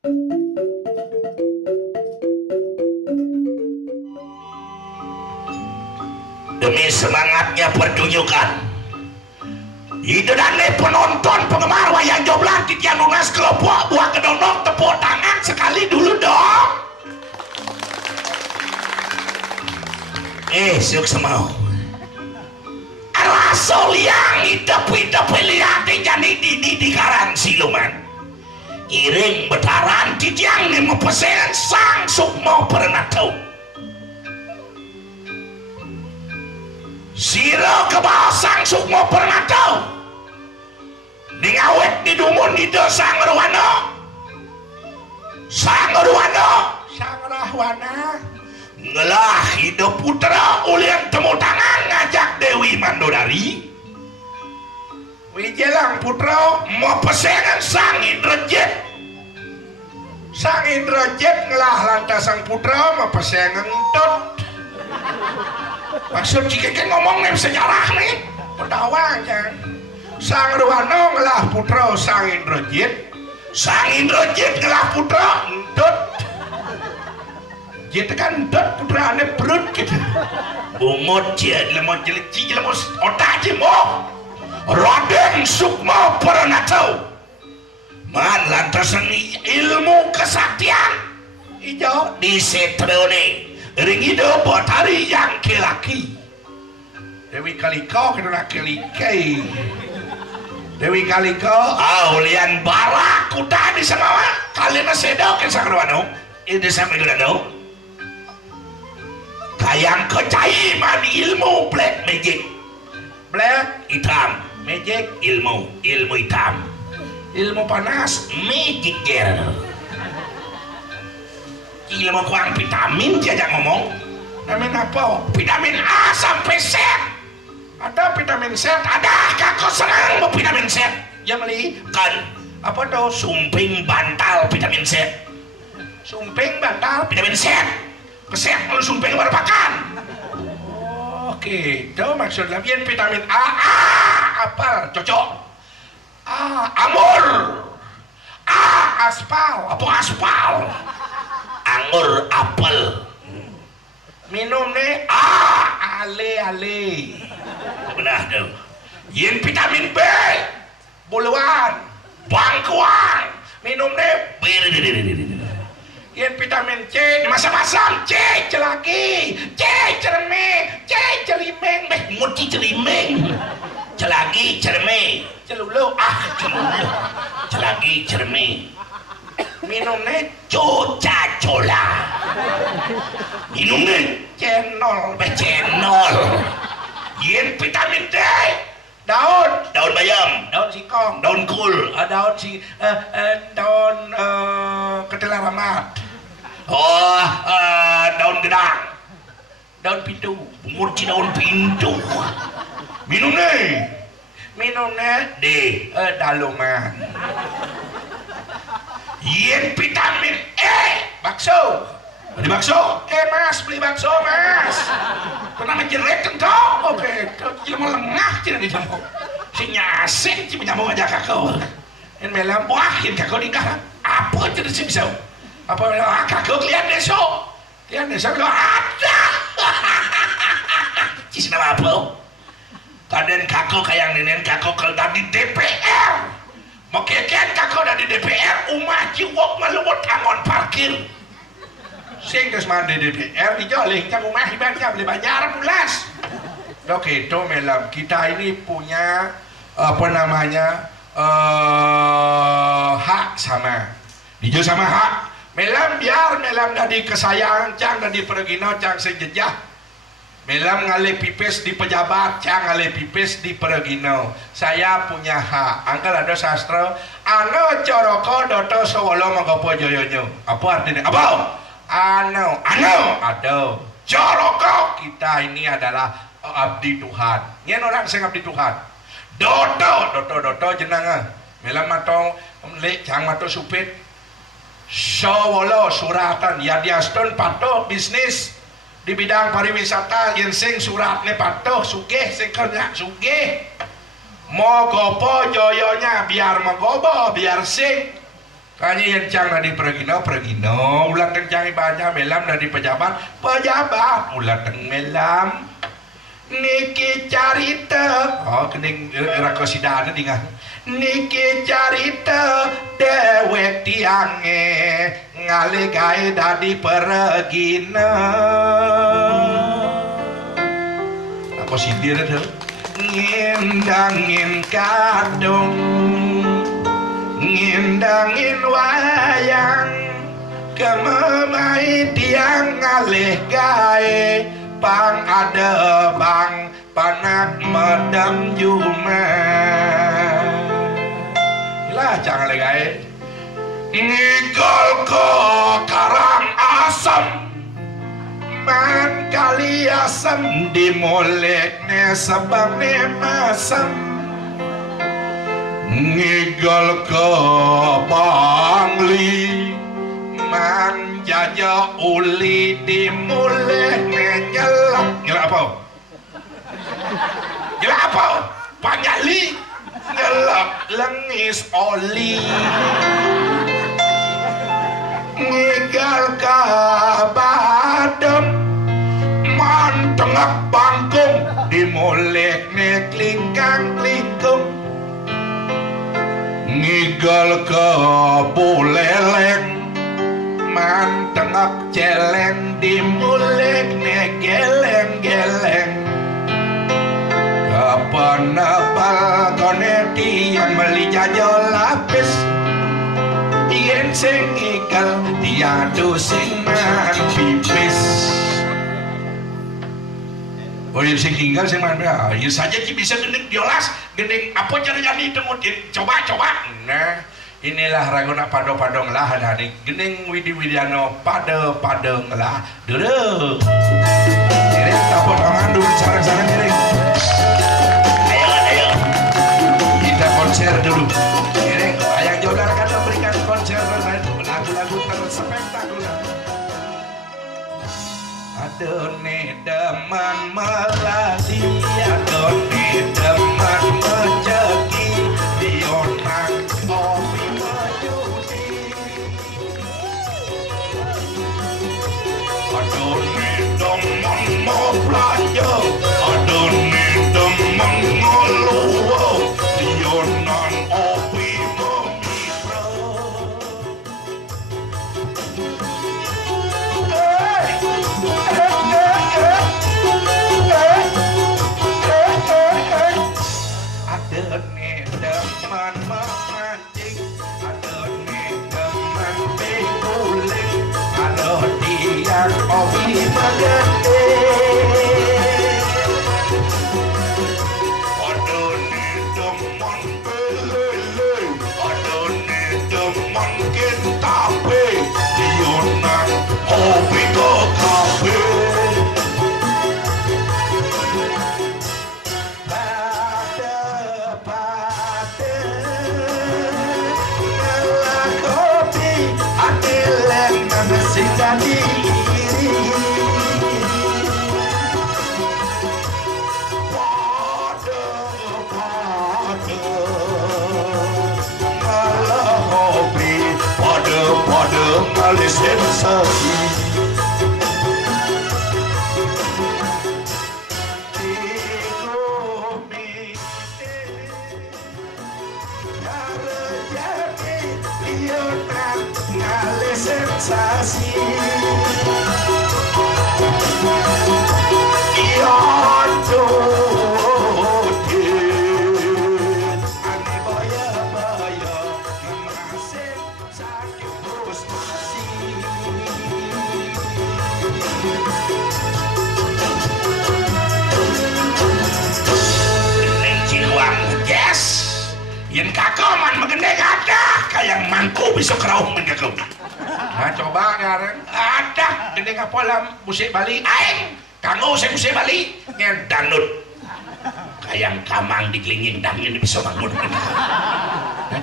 Demi semangatnya pertunjukan, idane penonton penggemar wayang joblan titian lunas kelompok buah kedondong tepuk tangan sekali dulu dong. Suk semau arasol yang hidup lihat jadi di karang siluman iring betaran titiang ni mempesen sang sukmo pernah tahu siro kebal sang sukmo pernah tahu ngawet di dumun di dosa sang rahwana ngelah hidup putra ulian temu tangan ngajak Dewi Mandodari wijelang putra mau pesengan sang Indrajit ngelah lantas sang putra mau pesengan tot maksud jika ngomong nih sejarah nih pedawanya sang Ruwano ngelah putra sang Indrajit ngelah putra tot dia tekan dot putra ane perut gitu umut dia lemot jeleci lemot otak je mo Raden Sukma pernah tahu man lantasan ilmu kesaktian hijau di setrone ring hidup botari yang kelaki Dewi Kaliko kena laki-laki Dewi Kaliko ulian barak kuda di sana kalian sedok yang sakruano ini sampai dulu kayang kecaiman ilmu black magic hitam magic ilmu hitam ilmu panas magic girl ilmu kurang vitamin diajak ngomong namanya apa vitamin A sampai Z ada vitamin Z ada kakak senang mau vitamin Z yang beli kan apa tuh sumping bantal vitamin Z vitamin Z keset kalau sumpah berpakan itu maksudnya biar vitamin A apa cocok amur aspal apa aspal anggur apel minum nih ale benar dong yin vitamin B buluan bangkuan minum nih yang vitamin C masam-masam C celaki C cerme C celimeng muti celimeng celaki cerme celulu celaki cerme minumnya coca-cola minumnya cendol yang vitamin D daun bayam daun singkong daun kul daun ketelar amat daun gedang daun pintu murci daun pintu minumnya di daluman yen vitamin E bakso di bakso mas beli bakso mas pernah menjerit kentong oke cuma lengah tidak dijemput si nyasik cuma nyambung aja kakak yang melam wahin kakak nikah apa jadi sih bisa apa kakak lihat besok bilang ada cis nama apa kadang kakak kayak nenek kakak kalau dari DPR mau keken kakak dari DPR umah jiwok melumut angon parkir sing terus mandi DPR dijoling ke rumah ibaratnya beli bayar pulas oke itu melam kita ini punya apa namanya hak sama dijo sama hak melam biar melam dari kesayangan cang dari pergino cang sejejah melam ngale pipis di pejabat cang ngale pipis di pergino saya punya hak angkel ada sastra ano coroko doto sowolo menggopo joyonyo apa artinya apa ano ada coroko kita ini adalah abdi Tuhan nyen orang sing abdi Tuhan doto jenanga melam matong lek cang mato supit sowolo suratan ya diaston patuh bisnis di bidang pariwisata yang sing suratnya patuh sugih sing kerja sugih mau gopo joyonya biar menggobo biar sing Kanya yang cang di pergino ulang kencang ibadah melam dari pejabat ulang teng melam niki carita kening rakosidana dingah niki carita dewek tiange ngale gae dadi pergino aku sindir tuh ngindangin kadung ngindangin wayang kememai tiang ngalih gae pang ada bang panak medam juma ilah jangan ngalih gae ngigol ko karang asam man kali asam dimolekne sebabne masam ngigol ke bangli man jaja uli dimuleh nyelak apa panyali nyelak lengis oli ngigol ke badem man tengah bangkung dimuleh klingkang klingkung ngigol ke buleleng man tengok celeng dimulek ne geleng-geleng kapan apal koneti yang beli jajol lapis yen sing ngigol tiadu sing man pipis oh yang sing tinggal sing mana ya saja bisa gending diolas gending apa caranya ditemutin coba nah inilah raguna pado ngelah hari gending Widi Widiano pado ngelah dulu ini tapot ngandung sarang-sarang ini ayo kita konser dulu ini ayang jodoh akan memberikan konser lagu-lagu terspektakuler adone deman melati adone deman menjeki dionak opi majudi adone deman mau belanja adone deman ngeluwo dionak opi memitra adone deman memancing adone deman bekuling ado tiang obi mengerti adone deman belele adone deman kentape dionan obi kok kabe jadi pada malis sensasi sensasi yang kakoman mengendek ada kayak mangku bisa kerauh menggagau nah coba ngareng ada gendeng apolam musik Bali aing kanggo saya musik Bali ngendanut kayak kamang dikelingin dangin bisa bangun nah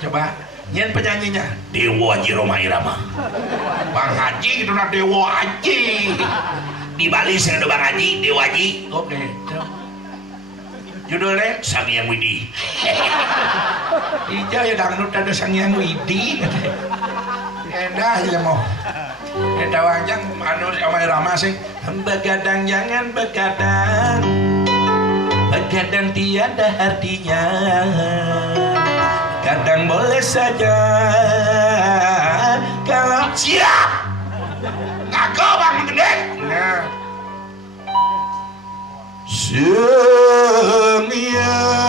coba nyen penyanyinya Dewa Haji Roma Irama Bang Haji itu nah Dewa Haji di Bali sing ada Bang Haji Dewa Haji oke judulnya Sang Hyang Widi. Ija ya dangdut ada Sang Hyang Widi. Endah aja mau. Eta wanjang anu amai rama sing begadang jangan begadang. Begadang tiada artinya. Kadang boleh saja kalau siap. Ngaku Bang Gede. Nah. Sang Hyang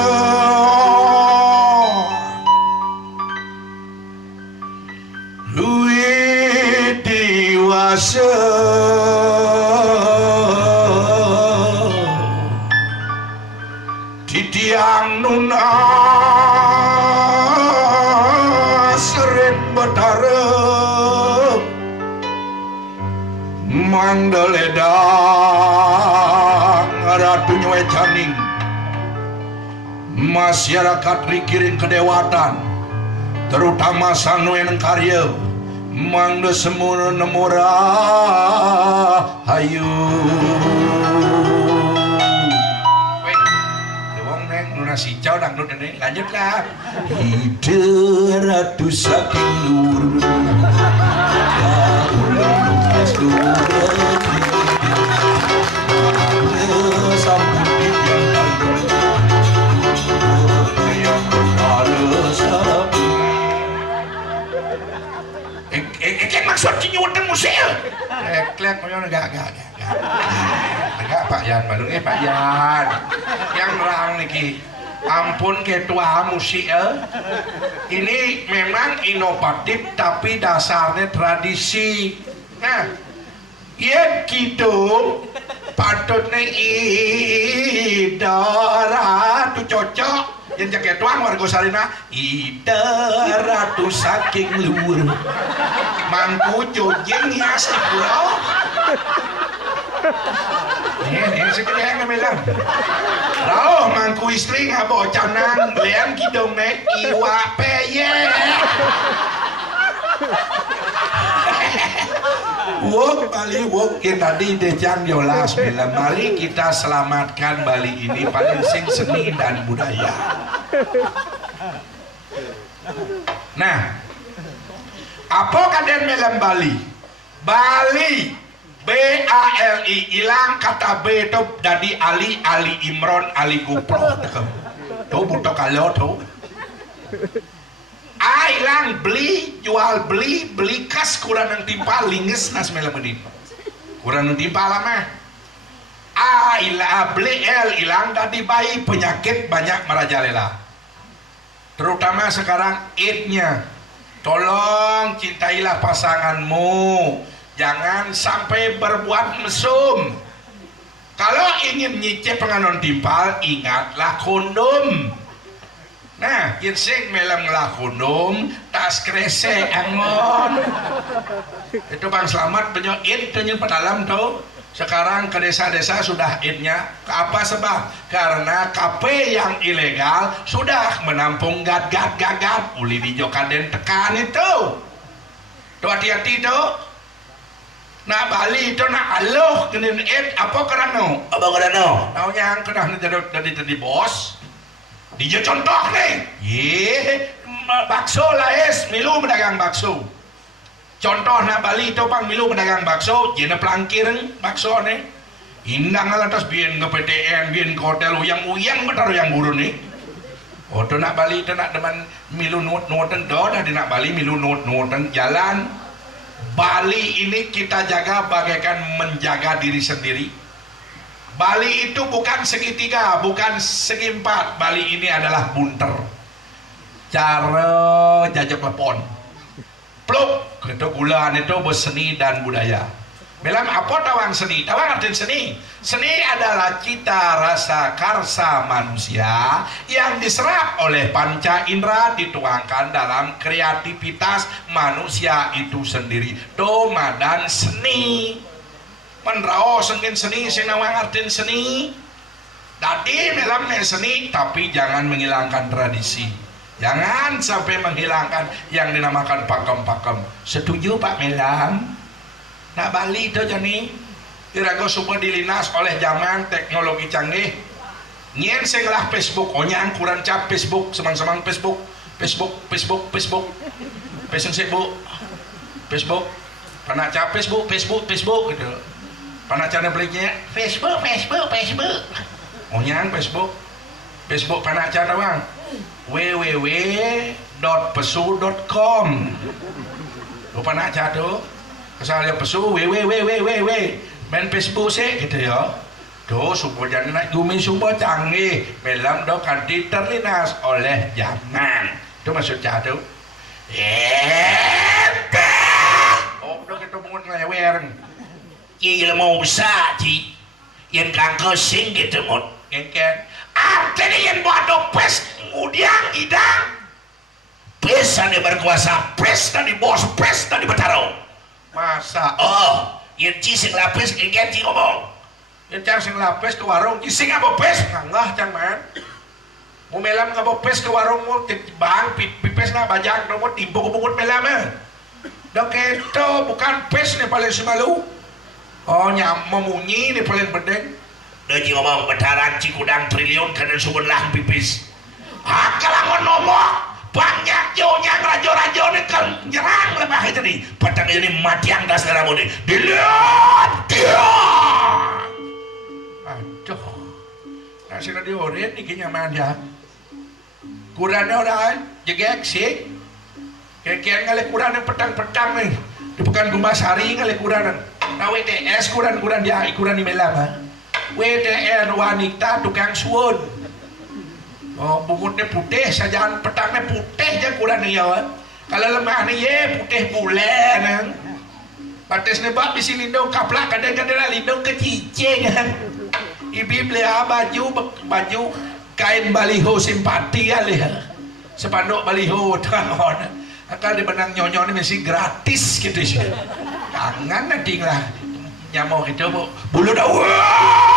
Widi Wasa Titiang Nuna Seren Betara Mandaledang Ratu Nyue Caning masyarakat rikiring kedewatan terutama sang nueneng karya mangda semua nemura hayu wong neng nuna sicau dangdut ini lanjutlah ide ratu saking nur maksud nyuwun musil. Klek koyo enggak. Enggak Pak Yan balung Pak Yan. Yang nerang niki. Ampun ketua musil. Ini memang inovatif tapi dasarnya tradisi. Nah, yen kidung patutnya idara tu cocok. Yang jaket tuang warga Sarina ida ratu saking luhur mangku jojeng hias di pulau ini segede yang bilang rauh mangku istri ngabo canang lian kidong nek iwa peye wok Bali wok kita tadi dejang jolas bilang Bali kita selamatkan Bali ini paling sing seni dan budaya. Nah, apa kaden melam Bali? Bali BALI hilang kata B itu dari Ali Imron Ali Gupro. Tuh butuh kalau tuh. Hilang beli jual beli kas kurang yang timpal linges nas melam ini. Kurang yang timpal lama. Beli hilang tadi bayi penyakit banyak merajalela. Terutama sekarang idnya. Tolong cintailah pasanganmu. Jangan sampai berbuat mesum. Kalau ingin nyicip penganon timpal, ingatlah kondom. Nah, yen sing melam lah kondom, tas krese angon. Itu Bang Slamet penyo id tenyen pedalam tuh. Sekarang ke desa-desa sudah idnya. Apa sebab? Karena KP yang ilegal sudah menampung gad-gad. Uli di Jokaden tekan itu. Tuh hati-hati tuh. Nah Bali itu nak aloh kenin id apa kerana? Apa kerana? Tahu yang kena jadi bos. Dia contoh nih. Bakso lah milu pedagang bakso. Contoh na Bali itu pang milu pedagang bakso, jena pelangkir bakso nih. Indang atas bian ke PTN, bian ke hotel uyang betul yang buru nih. Oh tu nak Bali itu nak deman milu nuoten do, dah di nak Bali milu nuoten jalan. Bali ini kita jaga bagaikan menjaga diri sendiri. Bali itu bukan segitiga, bukan segi empat. Bali ini adalah bunter. Cara jajak lepon. Pluk, itu gulaan itu berseni dan budaya. Bilang apa tawang seni? Tawang arti seni. Seni adalah cita rasa karsa manusia yang diserap oleh panca indera dituangkan dalam kreativitas manusia itu sendiri. Doma dan seni. Menrao sengkin seni, sinawang artin seni. Tadi melamnya seni, tapi jangan menghilangkan tradisi. Jangan sampai menghilangkan yang dinamakan pakem-pakem. Setuju Pak Melam? Nak Bali itu jadi kira-kira semua dilinas oleh zaman teknologi canggih. nyen sing lah Facebook onyang kurang cap Facebook semang-semang Facebook Facebook panak cap Facebook gitu panak cara beliknya Facebook onyang Facebook panak cara bang www.pesu.com lu panak cara tuh kesalnya pesu www main Facebook sih gitu ya tuh supaya nak gumi semua canggih melam do kan diterlinas oleh zaman itu maksud jatuh oh do kita mungun lewer iya mau usah ci yang kangkau sing gitu mut ngengken artinya yang buat pes kemudian idang pes ane berkuasa pes tadi bos pes tadi bertarung masa oh yang ci sing lapis ngengken ci ngomong yang cang sing lapis ke warung kising apa pes enggak cang man mau melam ke pes ke warung mau bang pipes na bajang mau timbuk bungut melam dok itu bukan pes nih paling semalu oh nyam memunyi nih paling penting udah ci ngomong betaran Cikudang triliun karena sumber lah pipis akalangon nomor banyak jonya rajo-rajo nih kan nyerang lemah itu nih patang ini matiang dasar kamu nih dilihat dia aduh nasi na diorin nih kinyaman ya kurangnya udah jegek sih kayak ngalih kurang petang-petang nih di pekan Gumasari ngalih kurang nah WTS kurang dia kurang di melam WTR wanita tukang suun oh bungutnya putih sajaan petangnya putih aja kurang nih ya kalau lemah nih ye putih bulan pates nebak bisi lindung kaplak kadang-kadang lindung kecicing ibi beli baju kain baliho simpati kali ya sepanduk baliho tangan akan dibenang nyonyo ini masih gratis gitu sih kangen nanti lah nyamuk itu bulu dah